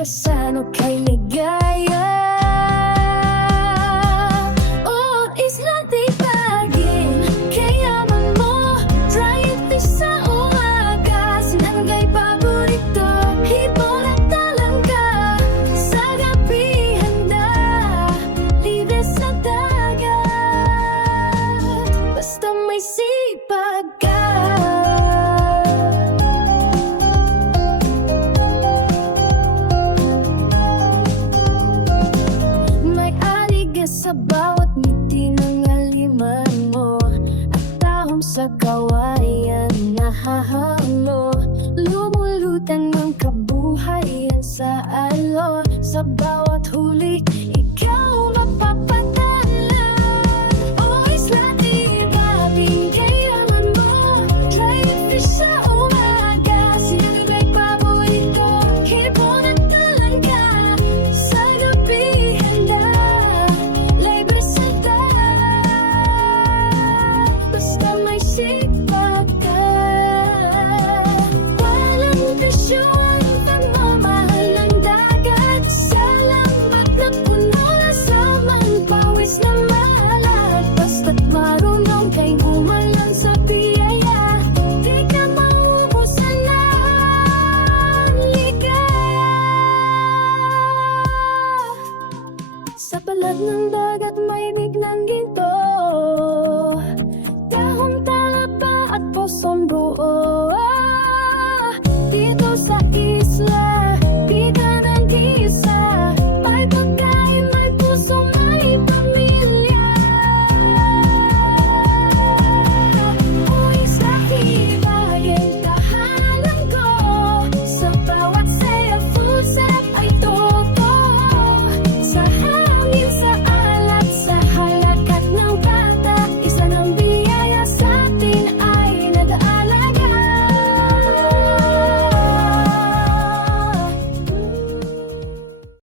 kasano kay ligaya. Oh, isla di bagin, kayaman mo, try it this sa umaga. Sinanggay paborito, hipon at talangka, sa gabi handa, libre sa dagat, basta may sipag ka. Sa bawat ngiti ng aliman mo, at tahong sa kawayan nahahamo, lumulutan ng kabuhayan sa alo. Sa bawat huli, ikaw mapapatala. Oh, isla di babing, kayaman mo, try fish sa umaga. Sinanggay paborito, hipon at talangka, sa gabi handa, basta may sipag ka. Walang presyon, pagmamahal ng dagat, sa lambat na puno na samang pawis na malat. Basta't marunong kay umalang sa biyaya, di ka maubusan ng ligaya. Sa balat ng dagat may biglang ginto,